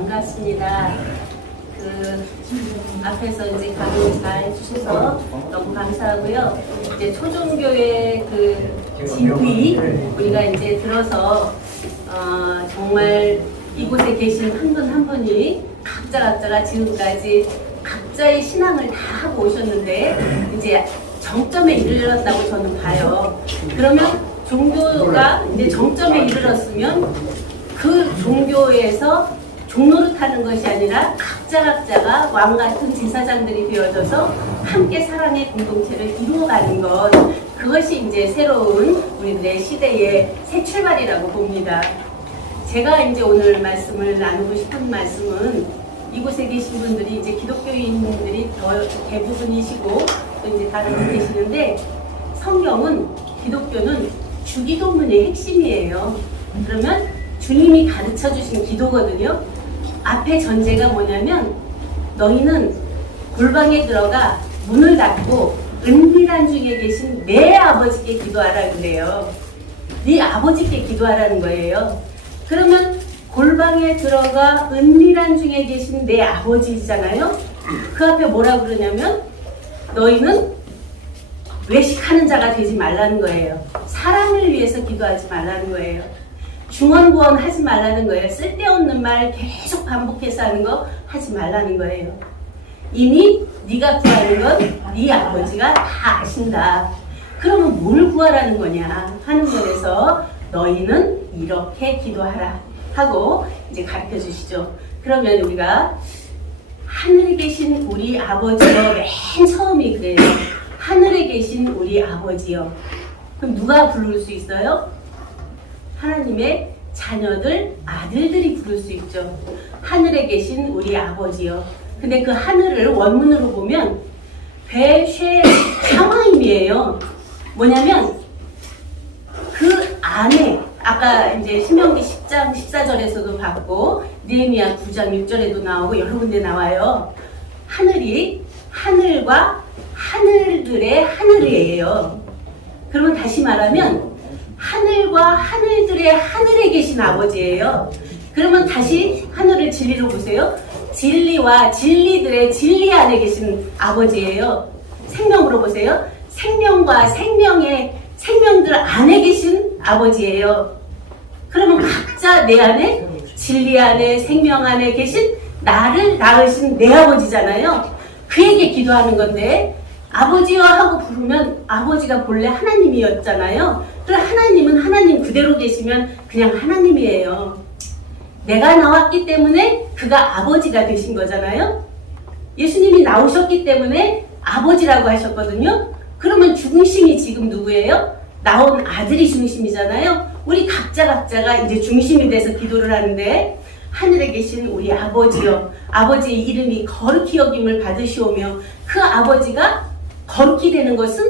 반갑습니다. 앞에서 이제 강의 잘 해주셔서 너무 감사하고요. 이제 초종교의 진의 우리가 이제 들어서 정말 이곳에 계신 한 분 한 분이 각자가 지금까지 각자의 신앙을 다 하고 오셨는데 이제 정점에 이르렀다고 저는 봐요. 그러면 종교가 이제 정점에 이르렀으면 그 종교에서 종노릇하는 것이 아니라 각자가 왕 같은 제사장들이 되어져서 함께 사랑의 공동체를 이루어가는 것, 그것이 이제 새로운 우리들의 시대의 새 출발이라고 봅니다. 제가 이제 오늘 말씀을 나누고 싶은 말씀은 이곳에 계신 분들이 이제 기독교인들이 대부분이시고 또 이제 다른 분 계시는데, 성경은, 기독교는 주기도문의 핵심이에요. 그러면 주님이 가르쳐 주신 기도거든요. 앞에 전제가 뭐냐면, 너희는 골방에 들어가 문을 닫고 은밀한 중에 계신 내 아버지께 기도하라 그래요. 네 아버지께 기도하라는 거예요. 그러면 골방에 들어가 은밀한 중에 계신 내 아버지잖아요. 그 앞에 뭐라 그러냐면, 너희는 외식하는 자가 되지 말라는 거예요. 사람을 위해서 기도하지 말라는 거예요. 중언부언 하지 말라는 거예요. 쓸데없는 말 계속 반복해서 하는 거 하지 말라는 거예요. 이미 네가 구하는 건 네 아버지가 다 아신다. 그러면 뭘 구하라는 거냐 하는 면에서 너희는 이렇게 기도하라 하고 이제 가르쳐 주시죠. 그러면 우리가 하늘에 계신 우리 아버지요, 맨 처음이 그래요. 하늘에 계신 우리 아버지요. 그럼 누가 부를 수 있어요? 하나님의 자녀들, 아들들이 부를 수 있죠. 하늘에 계신 우리 아버지요. 근데 그 하늘을 원문으로 보면 배쉐 상황임이에요. 뭐냐면 그 안에, 아까 이제 신명기 10장 14절에서도 봤고 느헤미야 9장 6절에도 나오고 여러 군데 나와요. 하늘이 하늘과 하늘들의 하늘이에요. 그러면 다시 말하면 하늘과 하늘들의 하늘에 계신 아버지예요. 그러면 다시 하늘을 진리로 보세요. 진리와 진리들의 진리 안에 계신 아버지예요. 생명으로 보세요. 생명과 생명들 안에 계신 아버지예요. 그러면 각자 내 안에, 진리 안에, 생명 안에 계신 나를 낳으신 내 아버지잖아요. 그에게 기도하는 건데, 아버지요 하고 부르면 아버지가 본래 하나님이었잖아요. 그럼 하나님은 하나님 그대로 계시면 그냥 하나님이에요. 내가 나왔기 때문에 그가 아버지가 되신 거잖아요. 예수님이 나오셨기 때문에 아버지라고 하셨거든요. 그러면 중심이 지금 누구예요? 나온 아들이 중심이잖아요. 우리 각자가 이제 중심이 돼서 기도를 하는데, 하늘에 계신 우리 아버지요, 아버지의 이름이 거룩히 여김을 받으시오며, 그 아버지가 거룩히 되는 것은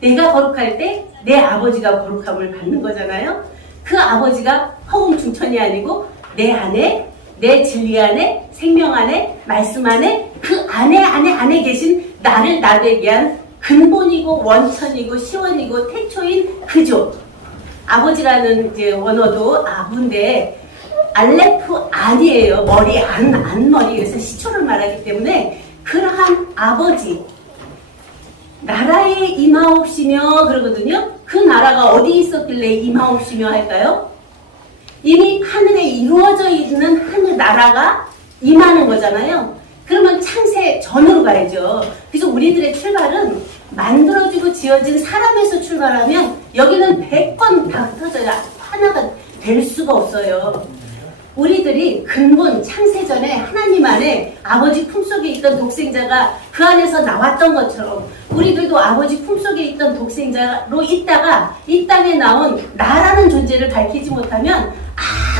내가 거룩할 때 내 아버지가 거룩함을 받는 거잖아요. 그 아버지가 허공충천이 아니고 내 안에, 내 진리 안에, 생명 안에, 말씀 안에, 그 안에 계신 나를 나되게 한 근본이고 원천이고 시원이고 태초인 그죠. 아버지라는 이제 원어도 아부인데 알레프 안이에요. 머리 안 머리. 그래서 시초를 말하기 때문에 그러한 아버지, 나라에 임하옵시며 그러거든요. 그 나라가 어디 있었길래 임하옵시며 할까요? 이미 하늘에 이루어져 있는 하늘 나라가 임하는 거잖아요. 그러면 창세 전으로 가야죠. 그래서 우리들의 출발은 만들어지고 지어진 사람에서 출발하면 여기는 100번 다 흩어져야 하나가 될 수가 없어요. 우리들이 근본 창세전에 하나님 안에 아버지 품속에 있던 독생자가 그 안에서 나왔던 것처럼 우리들도 아버지 품속에 있던 독생자로 있다가 이 땅에 나온 나라는 존재를 밝히지 못하면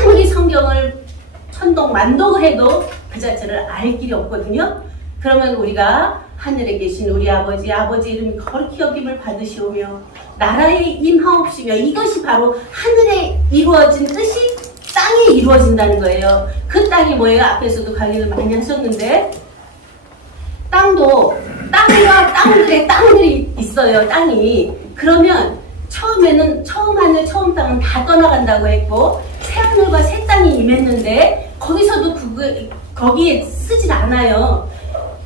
아무리 성경을 천독만독을 해도 그 자체를 알 길이 없거든요. 그러면 우리가 하늘에 계신 우리 아버지 이름이 거룩히 여김을 받으시오며 나라에 임하옵시며, 이것이 바로 하늘에 이루어진 뜻이 땅에 이루어진다는 거예요. 그 땅이 뭐예요? 앞에서도 강의를 많이 하셨는데, 땅도 땅과 땅들이 있어요. 땅이. 그러면 처음에는 처음 하늘 처음 땅은 다 떠나간다고 했고 새 하늘과 새 땅이 임했는데 거기서도 거기에 쓰질 않아요.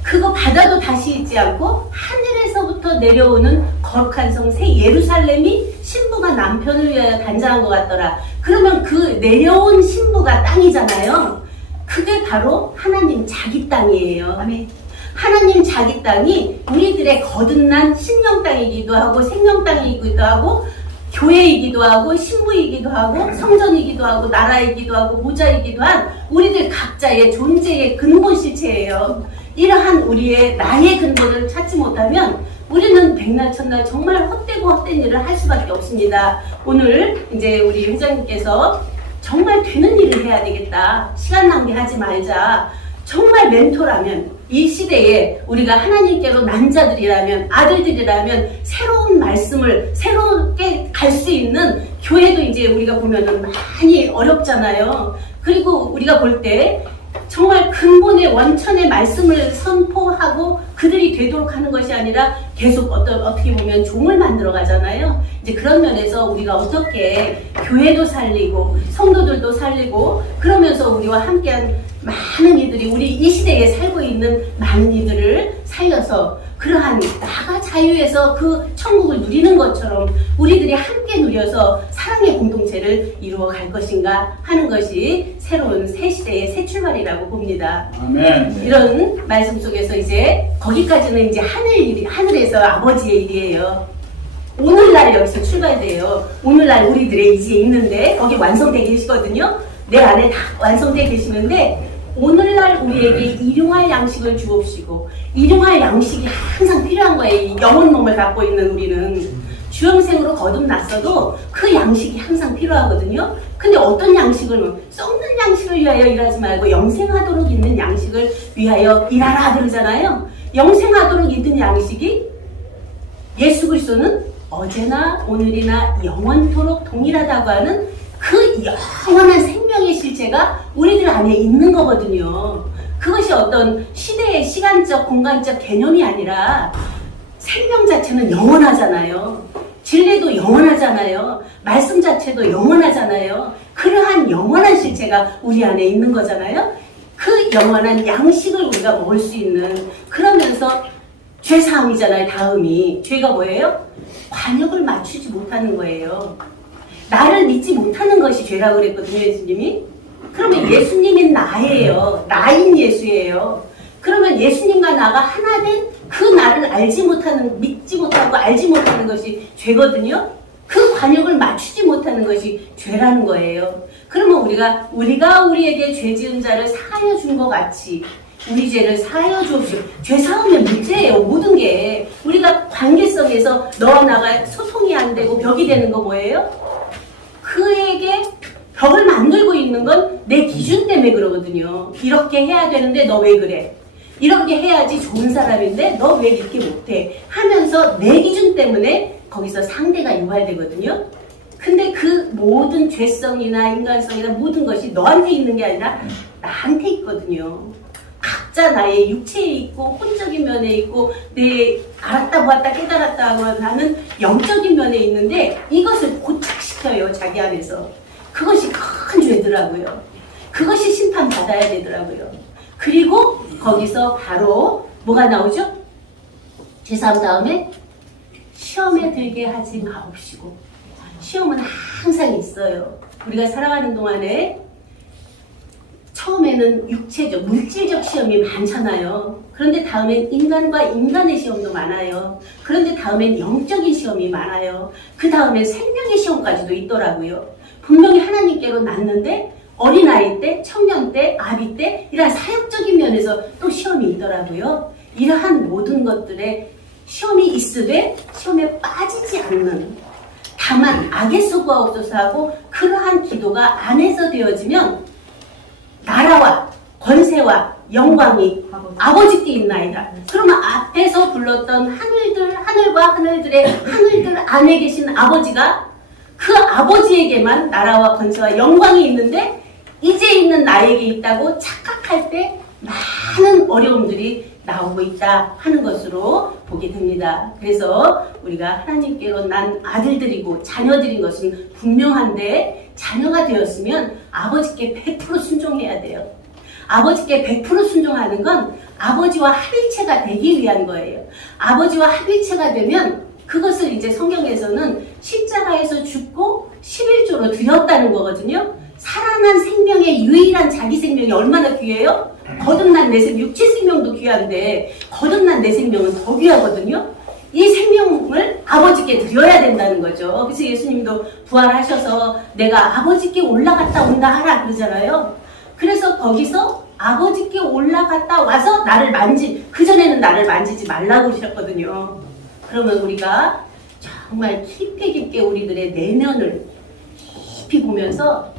그거 바다도 다시 잊지 않고 하늘에서부터 내려오는 거룩한 성 새 예루살렘이 신부가 남편을 위하여 단장한 것 같더라. 그러면 그 내려온 신부가 땅이잖아요. 그게 바로 하나님 자기 땅이에요. 아멘. 하나님 자기 땅이 우리들의 거듭난 신령 땅이기도 하고 생명 땅이기도 하고 교회이기도 하고 신부이기도 하고 성전이기도 하고 나라이기도 하고 모자이기도 한 우리들 각자의 존재의 근본 실체예요. 이러한 우리의 나의 근본을 찾지 못하면 우리는 백날 첫날 정말 헛되고 헛된 일을 할 수밖에 없습니다. 오늘 이제 우리 회장님께서 정말 되는 일을 해야 되겠다. 시간 낭비하지 말자. 정말 멘토라면 이 시대에 우리가 하나님께로 난 자들이라면 아들들이라면 새로운 말씀을 새롭게 갈 수 있는 교회도 이제 우리가 보면은 많이 어렵잖아요. 그리고 우리가 볼 때 정말 근본의 원천의 말씀을 선포하고 그들이 되도록 하는 것이 아니라 계속 어떻게 보면 종을 만들어 가잖아요. 이제 그런 면에서 우리가 어떻게 교회도 살리고 성도들도 살리고 그러면서 우리와 함께한 많은 이들이 우리 이 시대에 살고 있는 많은 이들을 살려서 그러한 나가 자유에서 그 천국을 누리는 것처럼 우리들이 함께 누려서 사랑의 공동체를 이루어 갈 것인가 하는 것이 새로운 새 시대의 새 출발이라고 봅니다. 아멘. 이런 말씀 속에서 이제 거기까지는 이제 하늘에서 아버지의 일이에요. 오늘날 여기서 출발돼요. 오늘날 우리들의 이제 있는데 거기 완성되어 계시거든요. 내 안에 다 완성되어 계시는데 오늘날 우리에게 일용할 양식을 주옵시고 일용할 양식이 항상 필요한 거예요. 이 영혼 몸을 갖고 있는 우리는 주영생으로 거듭났어도 그 양식이 항상 필요하거든요. 근데 어떤 양식을 썩는 양식을 위하여 일하지 말고 영생하도록 있는 양식을 위하여 일하라 그러잖아요. 영생하도록 있는 양식이 예수 그리스도는 어제나 오늘이나 영원토록 동일하다고 하는 그 영원한 생명의 실체가 우리들 안에 있는 거거든요. 그것이 어떤 시대의 시간적, 공간적 개념이 아니라 생명 자체는 영원하잖아요. 진리도 영원하잖아요. 말씀 자체도 영원하잖아요. 그러한 영원한 실체가 우리 안에 있는 거잖아요. 그 영원한 양식을 우리가 먹을 수 있는 그러면서 죄사함이잖아요. 다음이 죄가 뭐예요? 관역을 맞추지 못하는 거예요. 나를 믿지 못하는 것이 죄라고 그랬거든요, 예수님이. 그러면 예수님이 나예요. 나인 예수예요. 그러면 예수님과 나가 하나 된 그 나를 믿지 못하고 알지 못하는 것이 죄거든요. 그 관역을 맞추지 못하는 것이 죄라는 거예요. 그러면 우리가 우리에게 죄 지은 자를 사하여 준 것 같이 우리 죄를 사하여 주옵시고. 죄 사함의 문제예요. 모든 게. 우리가 관계성에서 너와 나가 소통이 안 되고 벽이 되는 거 뭐예요? 그에게 벽을 만들고 있는 건 내 기준 때문에 그러거든요. 이렇게 해야 되는데 너 왜 그래? 이렇게 해야지 좋은 사람인데 너 왜 이렇게 못해? 하면서 내 기준 때문에 거기서 상대가 유발되거든요. 근데 그 모든 죄성이나 인간성이나 모든 것이 너한테 있는 게 아니라 나한테 있거든요. 각자 나의 육체에 있고 혼적인 면에 있고 내 알았다 보았다 깨달았다 하는 영적인 면에 있는데 이것을 고착시켜요. 자기 안에서. 그것이 큰 죄더라고요. 그것이 심판받아야 되더라고요. 그리고 거기서 바로 뭐가 나오죠? 죄사함 다음에 시험에 들게 하지 마옵시고. 시험은 항상 있어요. 우리가 살아가는 동안에 처음에는 육체적, 물질적 시험이 많잖아요. 그런데 다음엔 인간과 인간의 시험도 많아요. 그런데 다음엔 영적인 시험이 많아요. 그 다음엔 생명의 시험까지도 있더라고요. 분명히 하나님께로 났는데 어린아이 때, 청년 때, 아비 때 이런 사역적인 면에서 또 시험이 있더라고요. 이러한 모든 것들에 시험이 있으되 시험에 빠지지 않는 다만 악에 수고하옵소서 하고 그러한 기도가 안에서 되어지면 나라와 권세와 영광이 아버지께 있나이다. 그러면 앞에서 불렀던 하늘과 하늘들 안에 계신 아버지가 그 아버지에게만 나라와 권세와 영광이 있는데 이제 있는 나에게 있다고 착각할 때 많은 어려움들이 나오고 있다 하는 것으로 보게 됩니다. 그래서 우리가 하나님께로 난 아들들이고 자녀들인 것은 분명한데 자녀가 되었으면 아버지께 100% 순종해야 돼요. 아버지께 100% 순종하는 건 아버지와 합일체가 되기 위한 거예요. 아버지와 합일체가 되면 그것을 이제 성경에서는 십자가에서 죽고 11조로 드렸다는 거거든요. 살아난 생명의 유일한 자기 생명이 얼마나 귀해요? 거듭난 내 생명, 육체 생명도 귀한데 거듭난 내 생명은 더 귀하거든요. 이 생명을 아버지께 드려야 된다는 거죠. 그래서 예수님도 부활하셔서 내가 아버지께 올라갔다 온다 하라 그러잖아요. 그래서 거기서 아버지께 올라갔다 와서 나를 그전에는 나를 만지지 말라고 그러셨거든요. 그러면 우리가 정말 깊게 우리들의 내면을 깊이 보면서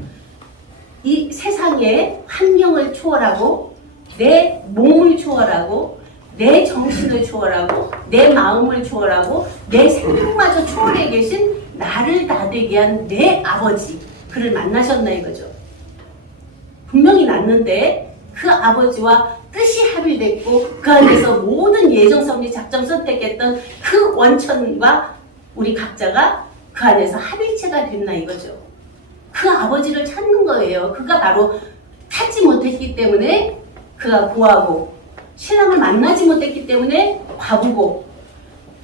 이 세상의 환경을 초월하고 내 몸을 초월하고 내 정신을 초월하고 내 마음을 초월하고 내 생명마저 초월해 계신 나를 나되게 한 내 아버지, 그를 만나셨나 이거죠. 분명히 났는데 그 아버지와 뜻이 합일됐고 그 안에서 모든 예정 섭리 작정 선택했던 그 원천과 우리 각자가 그 안에서 합일체가 됐나 이거죠. 그 아버지를 찾는 거예요. 그가 바로 찾지 못했기 때문에 그가 고하고 신랑을 만나지 못했기 때문에 과부고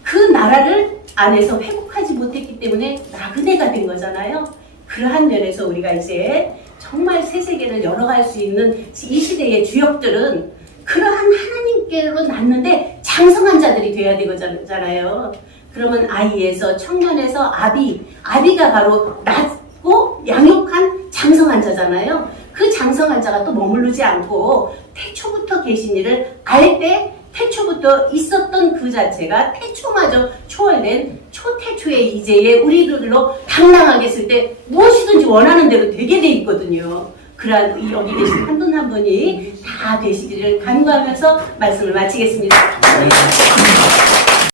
그 나라를 안에서 회복하지 못했기 때문에 나그네가 된 거잖아요. 그러한 면에서 우리가 이제 정말 새 세계를 열어갈 수 있는 이 시대의 주역들은 그러한 하나님께로 낳는데 장성한 자들이 돼야 되잖아요. 그러면 아이에서 청년에서 아비가 바로 낳고 양육한 장성한 자잖아요. 그 장성한 자가 또 머무르지 않고 태초부터 계신 이를 알 때 태초부터 있었던 그 자체가 태초마저 초월된 초태초의 이제의 우리들로 당당하게 했을 때 무엇이든지 원하는 대로 되게 돼 있거든요. 그러한 여기 계신 한 분 한 분이 다 되시기를 간구하면서 말씀을 마치겠습니다.